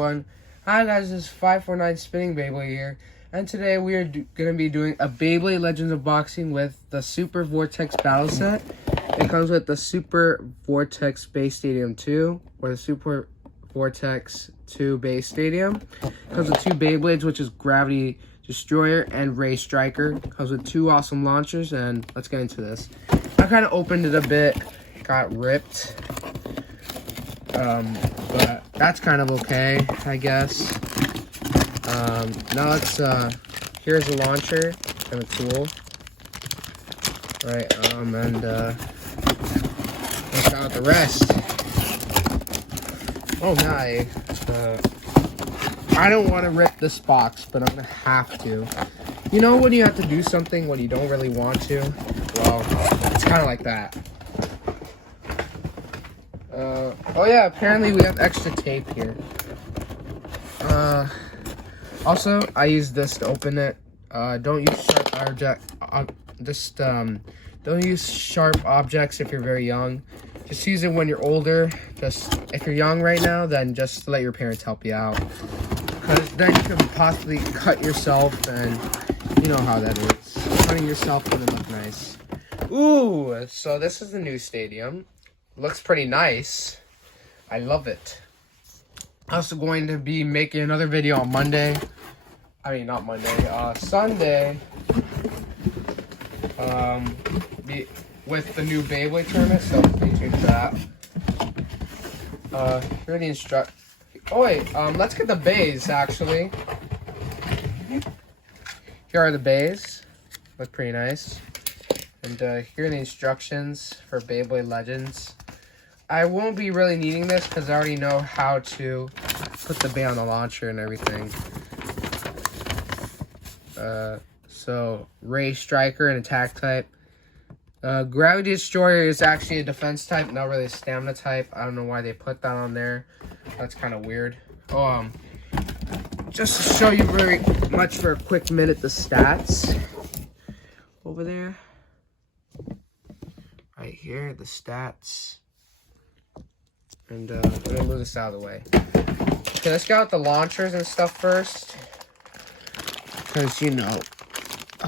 Hi guys, this is 549 Spinning Beyblade here, and today we are going to be doing a Beyblade Legends unboxing with the Super Vortex Battle Set. It comes with the Super Vortex Base Stadium 2, or the Super Vortex 2 Base Stadium. It comes with two Beyblades, which is Gravity Destroyer and Ray Striker. It comes with two awesome launchers, and let's get into this. I kind of opened it a bit, got ripped. But that's kind of okay, I guess. Now let's, here's a launcher, kind of cool. Right, and, let's out the rest. Oh my, I don't want to rip this box, but I'm gonna have to. You know when you have to do something when you don't really want to? Well, it's kind of like that. Oh yeah, apparently we have extra tape here. Also, I use this to open it. Don't use sharp don't use sharp objects if you're very young. Just use it when you're older. Just, if you're young right now, then just let your parents help you out. Because then you can possibly cut yourself, and you know how that is. Cutting yourself wouldn't look nice. Ooh, so this is the new stadium. Looks pretty nice. I love it. I'm also going to be making another video on Monday. I mean, not Monday. Sunday. With the new Beyblade tournament, so stay tuned for that. Here are the Oh wait, let's get the bays actually. Here are the bays. Look pretty nice. And here are the instructions for Beyblade Legends. I won't be really needing this because I already know how to put the bay on the launcher and everything. So, Ray Striker, an attack type. Gravity Destroyer is actually a defense type, not really a stamina type. I don't know why they put that on there. That's kind of weird. Just to show you very much for a quick minute the stats. Over there. Right here, the stats. And we're gonna move this out of the way. Okay, let's get out the launchers and stuff first. Because, you know,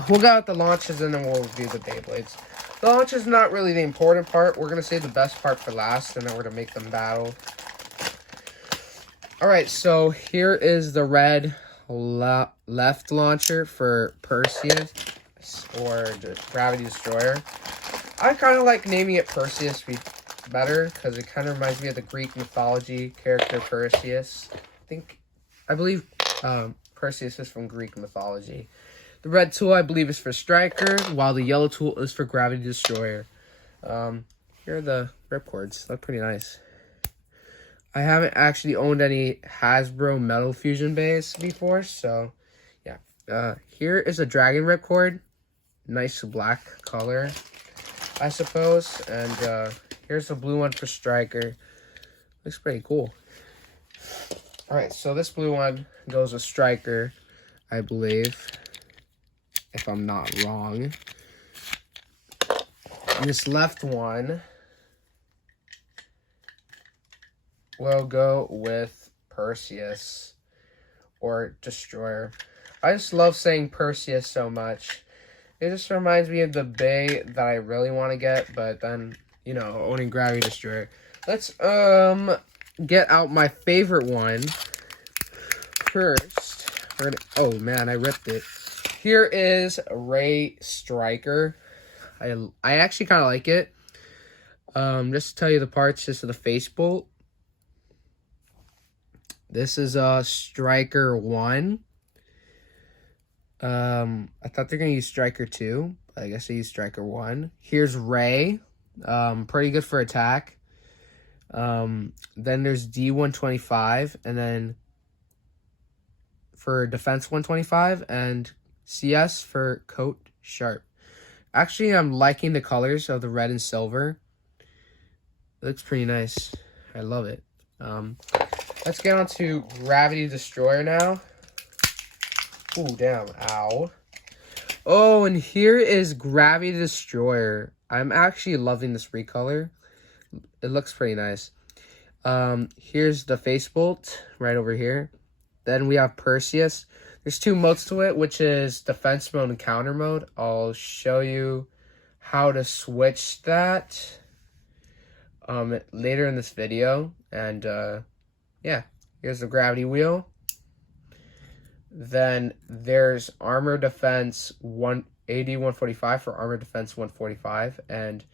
we'll get out the launchers and then we'll review the Beyblades. The launch is not really the important part. We're gonna save the best part for last, and then we're gonna make them battle. Alright, so here is the red left launcher for Perseus, or the Gravity Destroyer. I kind of like naming it Perseus better because it kind of reminds me of the Greek mythology character Perseus. I believe Perseus is from Greek mythology. The red tool I believe is for Striker, while the yellow tool is for Gravity Destroyer. Here are the ripcords. They look pretty nice. I haven't actually owned any Hasbro Metal Fusion bays before, so yeah. Here is a Dragon ripcord. Nice black color, I suppose. And here's the blue one for Striker. Looks pretty cool. Alright, so this blue one goes with Striker, I believe, if I'm not wrong. And this left one will go with Perseus, or Destroyer. I just love saying Perseus so much. It just reminds me of the bay that I really want to get, but then, you know, owning Gravity Destroyer. Let's get out my favorite one first. Oh man, I ripped it. Here is Ray Striker. I actually kind of like it. Just to tell you the parts, just of the face bolt. This is Striker 1. I thought they're gonna use Striker 2, but I guess they use Striker 1. Here's Ray. Pretty good for attack. Then there's D125, and then for defense 125, and CS for coat sharp. Actually, I'm liking the colors of the red and silver. It looks pretty nice. I love it. Let's get on to Gravity Destroyer now. Ooh, damn. Ow. Oh, and here is Gravity Destroyer. I'm actually loving this recolor. It looks pretty nice. Here's the face bolt right over here. Then we have Perseus. There's two modes to it, which is defense mode and counter mode. I'll show you how to switch that later in this video. And yeah, here's the gravity wheel. Then there's armor defense 180, 145 for armor defense 145, and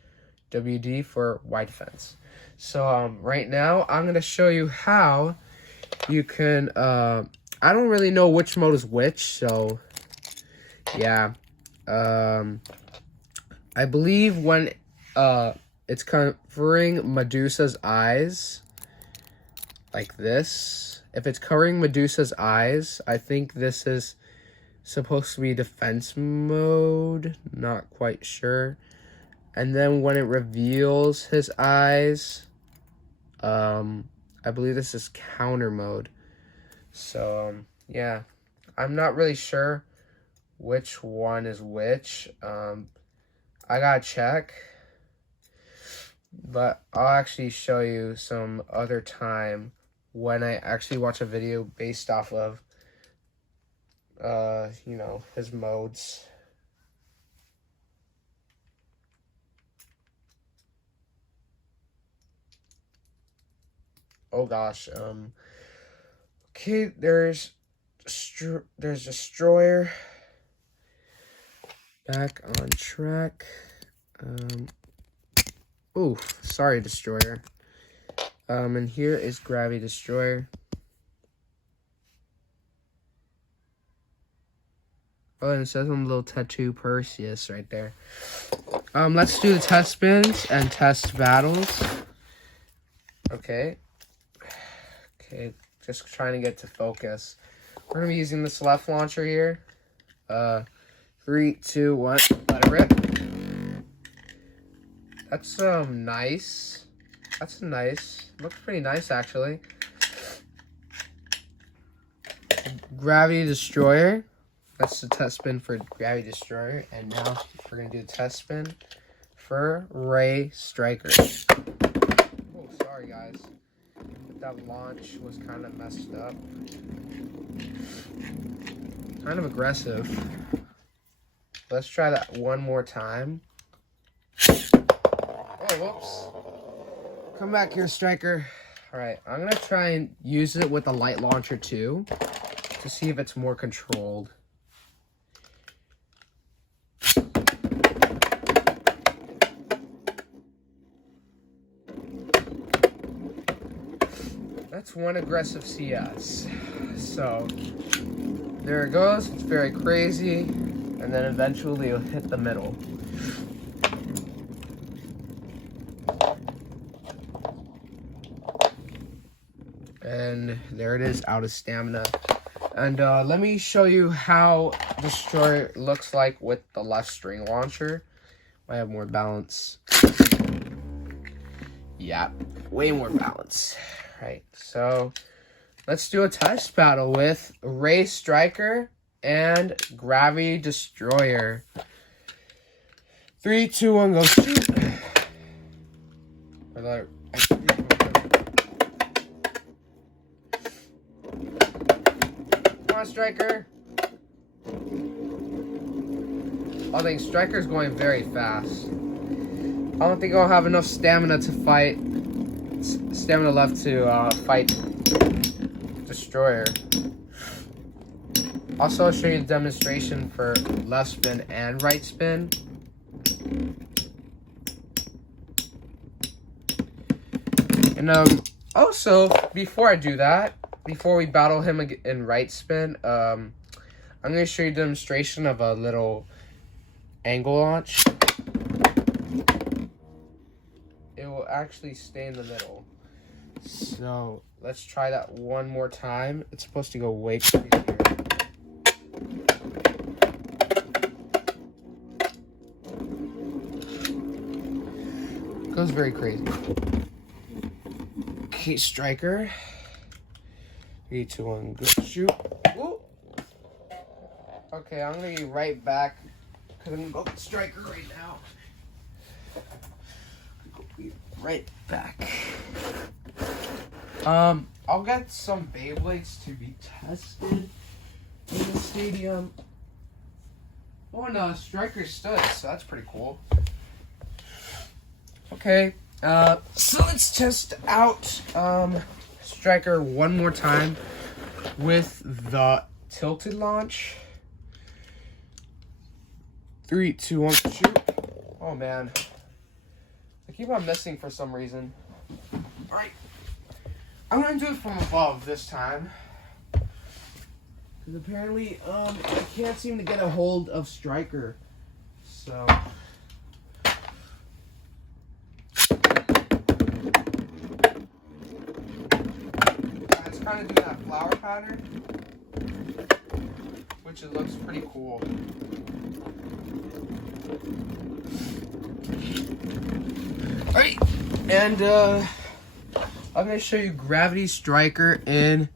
WD for wide defense. So right now I'm gonna show you how you can. I don't really know which mode is which, so yeah. I believe when it's covering Medusa's eyes, like this. If it's covering Medusa's eyes, I think this is supposed to be defense mode. Not quite sure. And then when it reveals his eyes, I believe this is counter mode. So, yeah. I'm not really sure which one is which. I gotta check. But I'll actually show you some other time when I actually watch a video based off of, you know, his modes. Oh gosh, okay, there's Destroyer. Back on track. Ooh, sorry, Destroyer. And here is Gravity Destroyer. Oh, and it says on the little tattoo Perseus right there. Let's do the test spins and test battles. Okay. Okay, just trying to get to focus. We're gonna be using this left launcher here. 3, 2, 1, let it rip. That's nice. That's nice. Looks pretty nice actually. Gravity Destroyer. That's the test spin for Gravity Destroyer. And now we're gonna do the test spin for Ray Striker. Oh, sorry guys. That launch was kind of messed up. Kind of aggressive. Let's try that one more time. Oh, whoops. Come back here, Striker. Alright, I'm going to try and use it with the light launcher too, to see if it's more controlled. That's one aggressive CS. So, there it goes. It's very crazy. And then eventually it'll hit the middle. And there it is, out of stamina. And let me show you how Destroyer looks like with the left string launcher. I have more balance. Yeah, way more balance. Right, so let's do a test battle with Ray Striker and Gravity Destroyer. 3, 2, 1, go shoot. Come on, Striker. I think Striker's going very fast. I don't think I'll have enough stamina to fight. Stamina left to fight Destroyer. Also, I'll show you a demonstration for left spin and right spin. And also, before I do that, before we battle him in right spin, I'm going to show you a demonstration of a little angle launch. It will actually stay in the middle. So let's try that one more time. It's supposed to go way crazier. Goes very crazy. Okay, Striker. 3, 2, 1, go shoot. Ooh. Okay, I'm gonna be right back because I'm gonna go Striker right now. Be right back. I'll get some Beyblades to be tested in the stadium. Oh, no, Striker stood, so that's pretty cool. Okay, so let's test out Striker one more time with the tilted launch. 3, 2, 1, shoot. Oh man, I keep on missing for some reason. Alright, I'm gonna do it from above this time. Because apparently, I can't seem to get a hold of Striker. So let's kind of do that flower pattern, which it looks pretty cool. Alright, and I'm going to show you Gravity Striker in,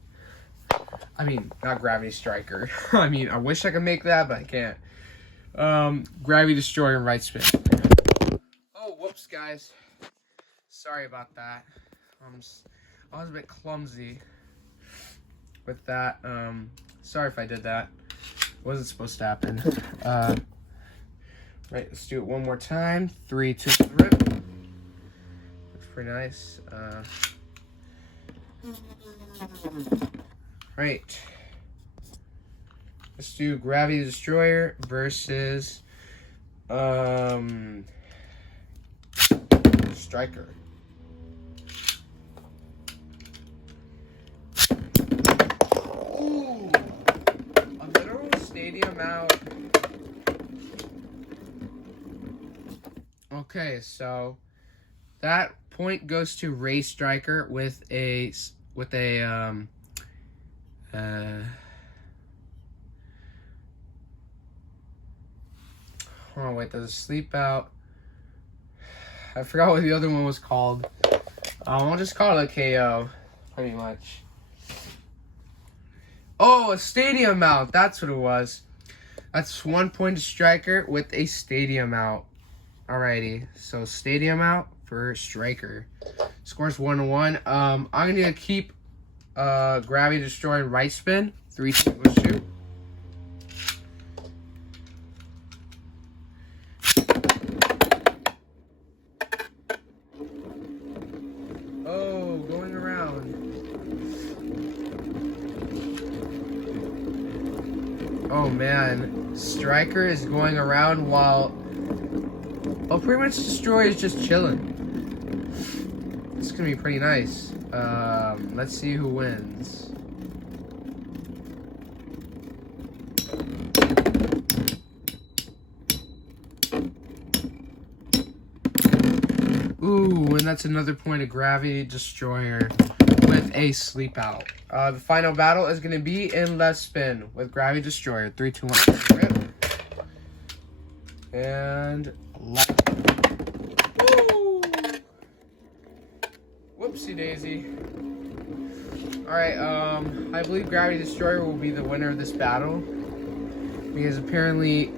not Gravity Striker. I wish I could make that, but I can't. Gravity Destroyer and right spin. Oh, whoops, guys. Sorry about that. I was a bit clumsy with that. Sorry if I did that. It wasn't supposed to happen. Right, let's do it one more time. 3, 2, rip. Looks pretty nice. Right. Let's do Gravity Destroyer versus Striker. Ooh, a literal stadium out. Okay, so that point goes to Ray Striker with a oh wait, there's a sleep out. I forgot what the other one was called. I'll just call it a KO, pretty much. Oh, a stadium out. That's what it was. That's 1 point to Striker with a stadium out. Alrighty, so stadium out for Striker. Scores 1-1. I'm gonna keep Gravity Destroyer and right spin. 3, 2, 1, shoot. Oh, going around. Oh man, Striker is going around while pretty much Destroyer is just chilling. This is gonna be pretty nice. Let's see who wins. Ooh, and that's another point of Gravity Destroyer with a sleep out. The final battle is gonna be in left spin with Gravity Destroyer. 3, 2, 1, rip. And left. Woo! Whoopsie daisy. Alright, I believe Gravity Destroyer will be the winner of this battle. Because apparently,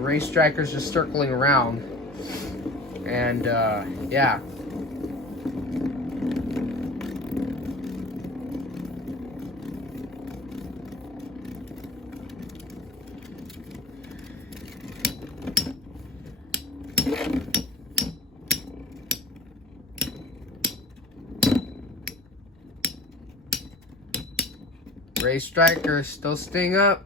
Ray Striker's just circling around. And, yeah. Ray Striker still staying up.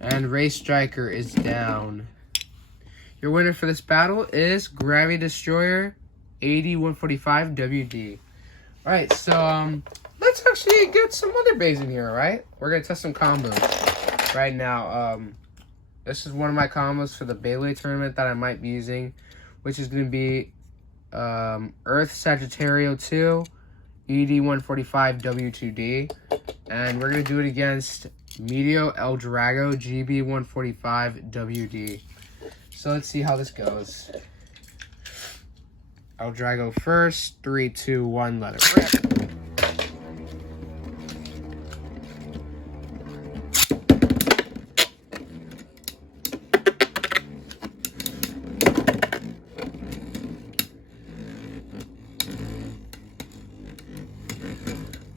And Ray Striker is down. Your winner for this battle is Gravity Destroyer 8145 WD. Alright, so let's actually get some other bays in here, alright? We're gonna test some combos right now. This is one of my combos for the Beyblade tournament that I might be using, which is gonna be Earth Sagittario 2 ED145 W2D, and we're gonna do it against Medio El Drago GB145 WD. So let's see how this goes. El Drago first. 3, 2, 1, let it rip.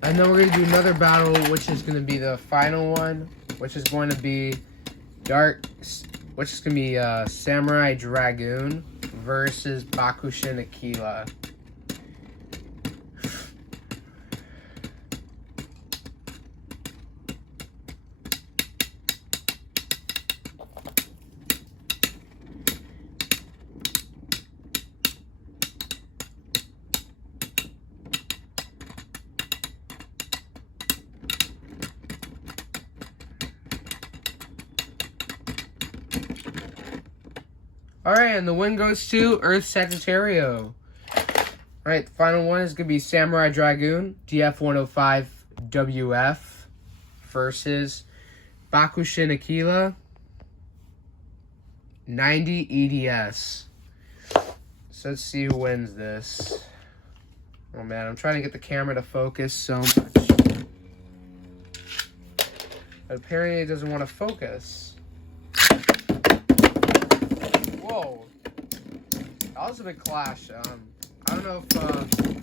And then we're going to do another battle, which is going to be the final one, which is going to be Samurai Dragoon versus Bakushin Aquila. Alright, and the win goes to Earth Sagittario. Alright, the final one is going to be Samurai Dragoon, DF105WF versus Bakushin Aquila, 90 EDS. So let's see who wins this. Oh man, I'm trying to get the camera to focus so much. But apparently it doesn't want to focus. Whoa, that was a big clash. I don't know if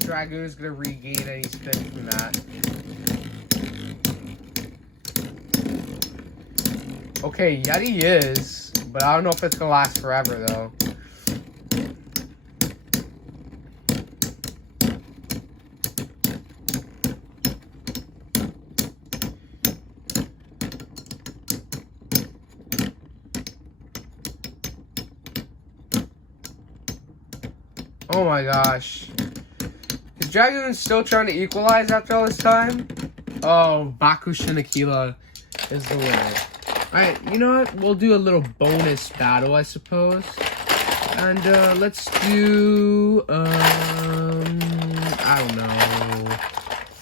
Dragoon is going to regain any spin from that. Okay, Yeti is, but I don't know if it's going to last forever though. Oh my gosh. Is Dragoon still trying to equalize after all this time? Oh, Bakushin Aquila is the winner. Alright, you know what? We'll do a little bonus battle, I suppose. And let's do, I don't know.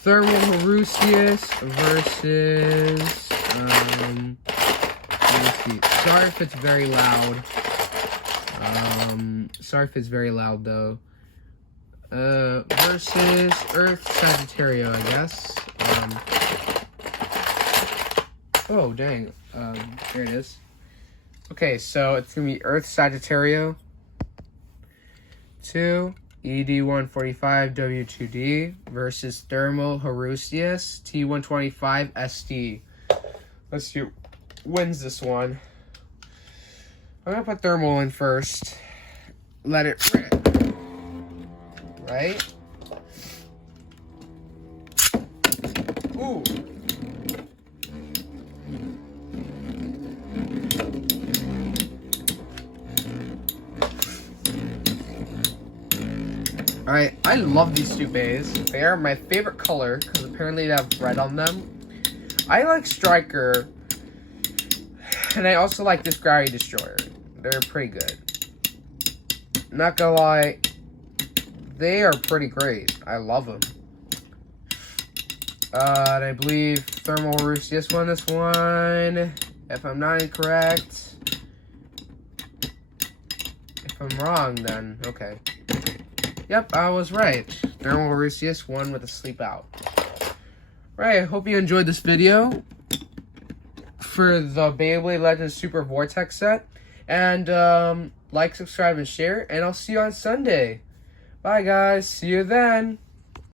Thermal Marusius versus, let me see. Sorry if it's very loud. Sorry if it's very loud though. Versus Earth Sagittario, I guess. Oh dang. There it is. Okay, so it's gonna be Earth Sagittario 2 ED145 W2D versus Thermal Harusius T125 SD. Let's see who wins this one. I'm gonna put Thermal in first. Let it rip. Right? Ooh. Alright, I love these two bays. They are my favorite color because apparently they have red on them. I like Striker. And I also like this Gravity Destroyer. They're pretty good. Not gonna lie, they are pretty great. I love them. And I believe Thermal Rusius won this one. If I'm not incorrect. If I'm wrong, then okay. Yep, I was right. Thermal Rusius won with a sleep out. Right, I hope you enjoyed this video for the Beyblade Legends Super Vortex set. And like, subscribe, and share. And I'll see you on Sunday. Bye, guys. See you then.